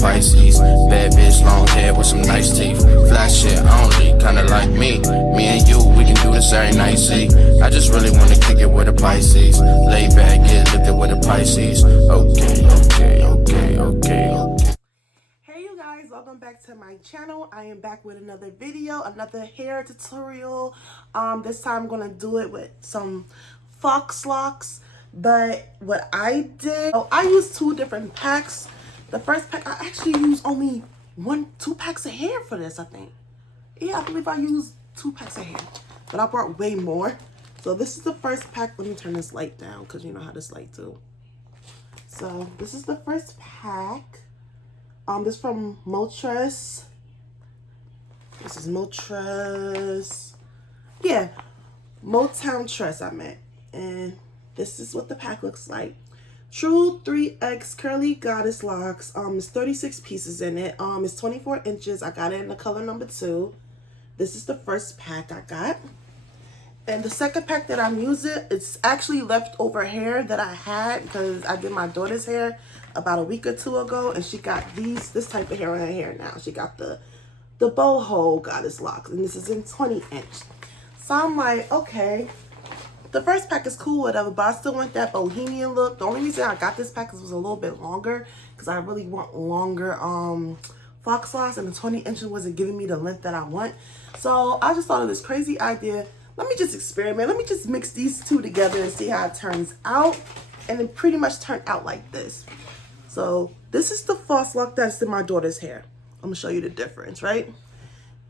Pisces. Bad bitch, long hair with some nice teeth. Flash shit only, kinda like me. Me and you, we can do this every night, see. I just really wanna kick it with a Pisces. Lay back, get lifted with a Pisces. Okay. Hey you guys, welcome back to my channel. I am back with another video, another hair tutorial. This time I'm gonna do it with some Faux Locs. But what I did, I used two different packs. The first pack, I actually used only two packs of hair for this, I think. Yeah, I believe I used 2 packs of hair, but I brought way more. So this is the first pack. Let me turn this light down because you know how this light do. So this is the first pack. This is from Tress. This is Tress. Yeah, Motown Tress I meant. And this is what the pack looks like. True 3X curly goddess locks. It's 36 pieces in it. It's 24 inches. I got it in the color number 2. This is the first pack I got. And the second pack that I'm using, it's actually leftover hair that I had because I did my daughter's hair about a week or 2 ago, and she got this type of hair on her hair now. She got the Boho goddess locks, and this is in 20 inch. So I'm like, okay, the first pack is cool, whatever, but I still want that Bohemian look. The only reason I got this pack is it was a little bit longer because I really want longer Faux Locs, and the 20 inches wasn't giving me the length that I want. So I just thought of this crazy idea. Let me just experiment. Let me just mix these two together and see how it turns out. And it pretty much turned out like this. So this is the Faux Loc that's in my daughter's hair. I'm gonna show you the difference, right?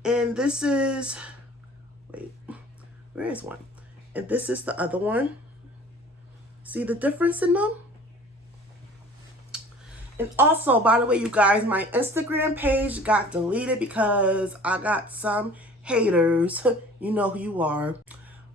And this is, wait, where is one? And this is the other one. See the difference in them? And also, by the way, you guys, my Instagram page got deleted because I got some haters. You know who you are.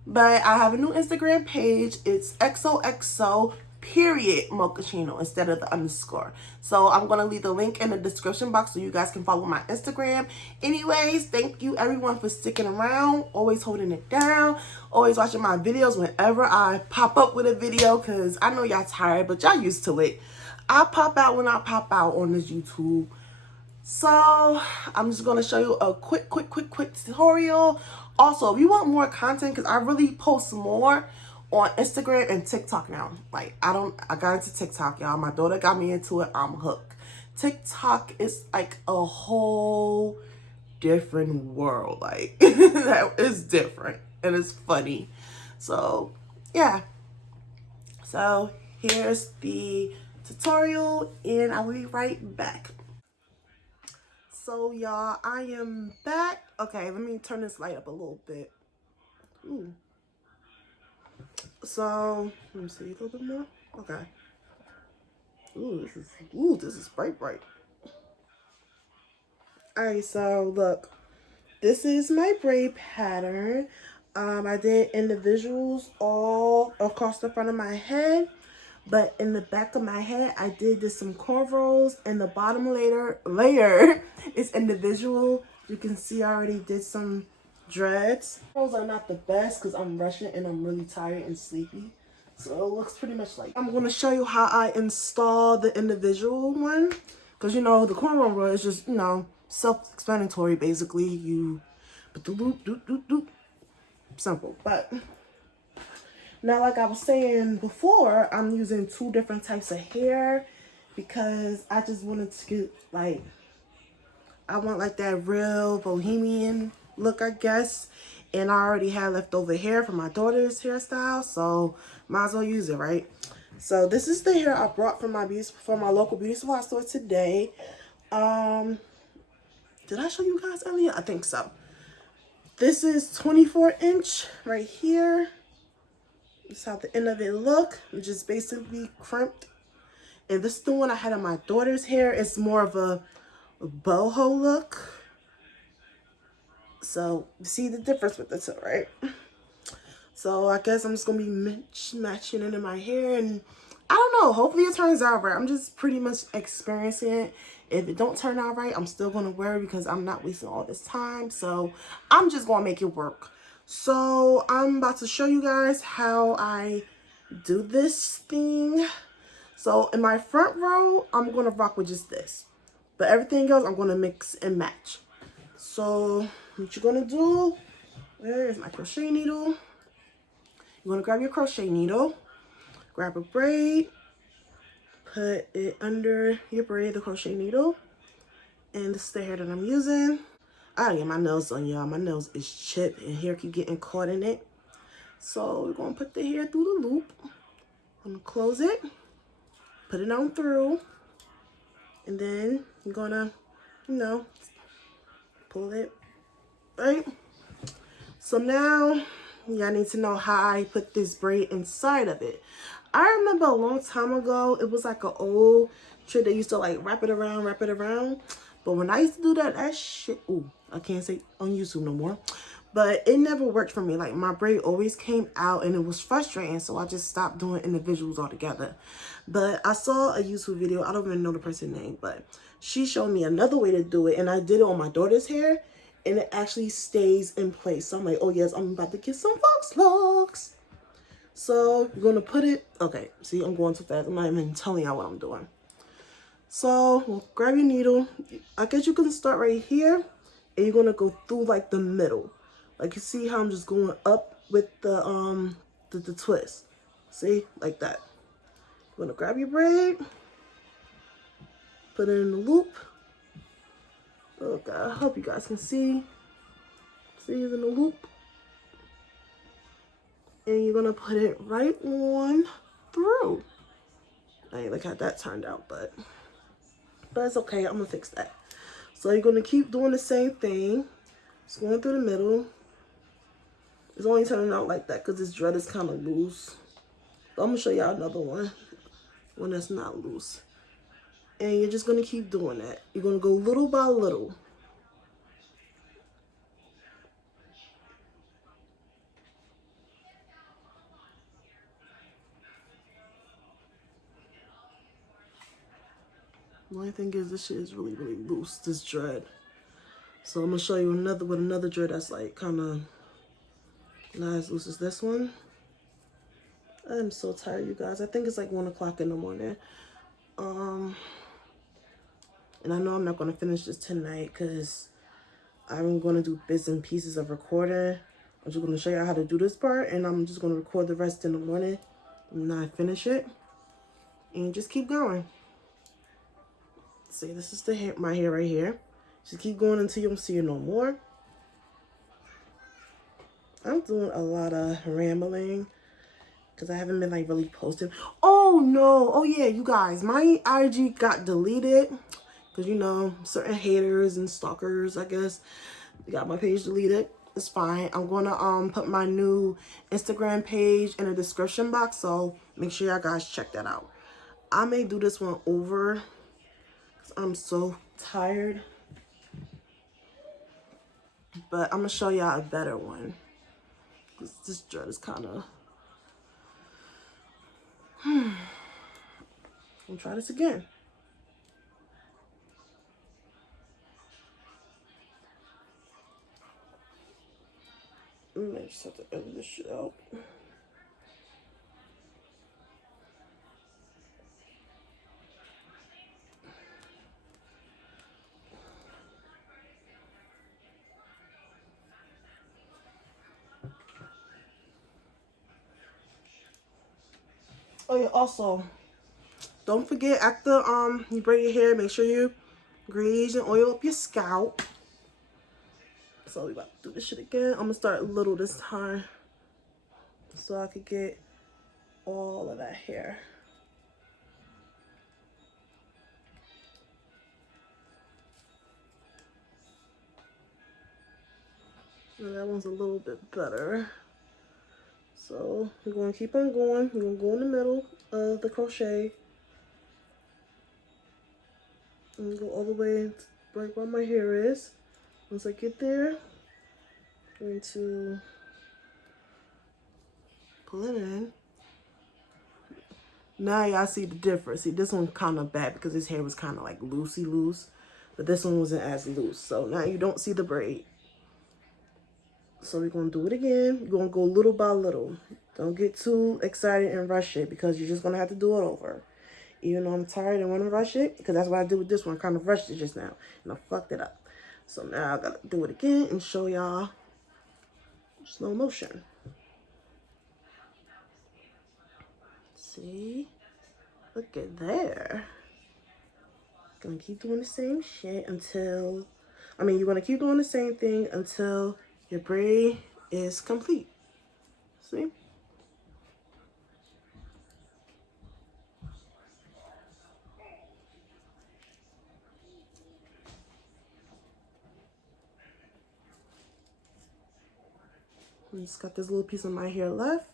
But I have a new Instagram page. It's XOXO period mochaccino instead of the underscore. So I'm going to leave the link in the description box so you guys can follow my Instagram. Anyways, thank you everyone for sticking around, always holding it down, always watching my videos whenever I pop up with a video, because I know y'all tired, but y'all used to it. I pop out when I pop out on this YouTube. So I'm just going to show you a quick tutorial. Also, if you want more content, because I really post more on Instagram and TikTok now. Like, I got into TikTok, y'all. My daughter got me into it. I'm hooked. TikTok is like a whole different world. Like, that is different and it's funny. So, yeah. So, here's the tutorial and I will be right back. So, y'all, I am back. Okay, let me turn this light up a little bit. Ooh. So, let me see a little bit more. Okay. This is bright. Alright, so look. This is my braid pattern. I did individuals all across the front of my head. But in the back of my head, I did just some cornrows, and the bottom layer is individual. You can see I already did some dreads. Those are not the best because I'm rushing and I'm really tired and sleepy. So it looks pretty much like. I'm going to show you how I install the individual one. Because, you know, the cornrow is just, you know, self-explanatory basically. You put the loop, simple. But now, like I was saying before, I'm using 2 different types of hair because I just wanted to get, like, I want like that real Bohemian look, I guess. And I already had leftover hair from my daughter's hairstyle, so might as well use it, right? So this is the hair I brought from my local beauty supply store today. Did I show you guys earlier? I think so. This is 24 inch right here. This is how the end of it look. It's just basically crimped. And this is the one I had on my daughter's hair. It's more of a boho look. So you see the difference with the two, right? So I guess I'm just gonna be matching it in my hair, and I don't know, hopefully it turns out right. I'm just pretty much experiencing it. If it don't turn out right, I'm still gonna wear it because I'm not wasting all this time. So I'm just gonna make it work. So I'm about to show you guys how I do this thing. So in my front row, I'm gonna rock with just this. But everything else, I'm going to mix and match. So what you're going to do, where is my crochet needle? You're going to grab your crochet needle, grab a braid, put it under your braid, the crochet needle. And this is the hair that I'm using. I gotta get my nails done, y'all. My nails is chipped and hair keep getting caught in it. So we're gonna put the hair through the loop. I'm gonna close it, put it on through, and then I'm gonna, you know, pull it, right? So now, y'all need to know how I put this braid inside of it. I remember a long time ago, it was like an old trick they used to like wrap it around. But when I used to do that, that shit, ooh, I can't say on YouTube no more. But it never worked for me. Like my braid always came out and it was frustrating. So I just stopped doing individuals altogether. But I saw a YouTube video. I don't even know the person's name, but she showed me another way to do it. And I did it on my daughter's hair and it actually stays in place. So I'm like, oh yes, I'm about to get some Faux Locs. So you're going to put it, okay, see, I'm going too fast. I'm not even telling y'all what I'm doing. So we'll grab your needle. I guess you can start right here and you're going to go through like the middle. Like you see how I'm just going up with the twist. See, like that. You're going to grab your braid, put it in the loop. Oh God, I hope you guys can see. See, it's in the loop. And you're going to put it right on through. I ain't like how that turned out, but it's okay. I'm going to fix that. So you're going to keep doing the same thing. Just going through the middle. It's only turning out like that because this dread is kind of loose. But I'm going to show y'all another one that's not loose. And you're just going to keep doing that. You're going to go little by little. The only thing is this shit is really, really loose, this dread. So I'm going to show you another dread that's like kind of not as loose as this one. I'm so tired, you guys. I think it's like 1 o'clock in the morning. And I know I'm not going to finish this tonight because I'm going to do bits and pieces of recording. I'm just going to show you how to do this part. And I'm just going to record the rest in the morning when I finish it. And just keep going. See, this is the hair, my hair right here. Just keep going until you don't see it no more. I'm doing a lot of rambling because I haven't been like really posting. Oh no, oh yeah, you guys, my IG got deleted because you know certain haters and stalkers, I guess, got my page deleted. It's fine. I'm gonna put my new Instagram page in the description box, so make sure y'all guys check that out. I may do this one over because I'm so tired, but I'm gonna show y'all a better one. This dread is kind of... I'll try this again. I just have to edit this shit out. Oh yeah, also, don't forget after you braid your hair, make sure you grease and oil up your scalp. So we about to do this shit again. I'm gonna start little this time so I could get all of that hair. And that one's a little bit better. So we're gonna keep on going. We're gonna go in the middle of the crochet and go all the way right where my hair is. Once I get there, I'm going to pull it in. Now y'all see the difference. See, this one kind of bad because his hair was kind of like loosey loose, but this one wasn't as loose. So now you don't see the braid. So we're going to do it again. We're going to go little by little. Don't get too excited and rush it because you're just going to have to do it over. Even though I'm tired and want to rush it, because that's what I did with this one. I kind of rushed it just now, and I fucked it up. So now I gotta do it again and show y'all slow motion. See? Look at there. Gonna keep doing the same shit until, you're gonna keep doing the same thing until your braid is complete. See? I just got this little piece of my hair left.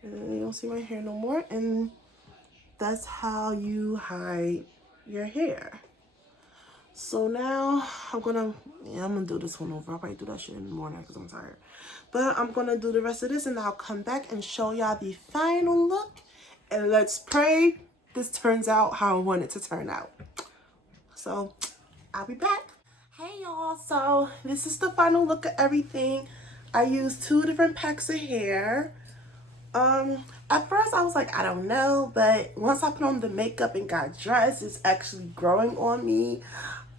And you don't see my hair no more. And that's how you hide your hair. So now I'm gonna do this one over. I'll probably do that shit in the morning because I'm tired. But I'm gonna do the rest of this and I'll come back and show y'all the final look. And let's pray this turns out how I want it to turn out. So I'll be back. Hey y'all, so this is the final look of everything. I used 2 different packs of hair. At first I was like, I don't know, but once I put on the makeup and got dressed, it's actually growing on me.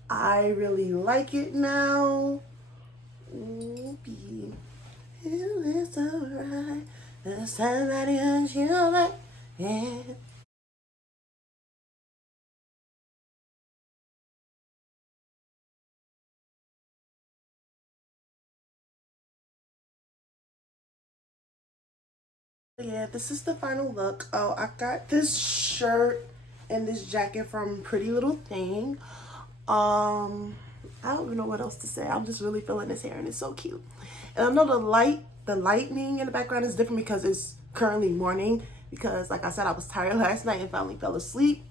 I really like it now. Ooh, it's alright. There's somebody else you like, yeah. Yeah, this is the final look. Oh, I got this shirt and this jacket from Pretty Little Thing. I don't even know what else to say. I'm just really feeling this hair and it's so cute. And I know the lightning in the background is different because it's currently morning, because like I said, I was tired last night and finally fell asleep.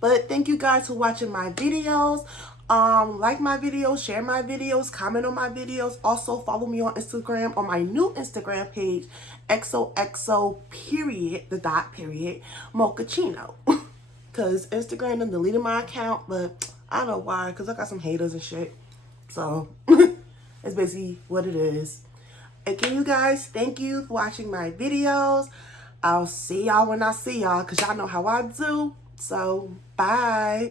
But thank you guys for watching my videos. Like my videos, share my videos, comment on my videos. Also follow me on Instagram on my new Instagram page, XOXO period, the dot period, Mochaccino. Cause Instagram done deleted my account, but I don't know why, cause I got some haters and shit. So that's basically what it is. Again, you guys, thank you for watching my videos. I'll see y'all when I see y'all, cause y'all know how I do. So bye.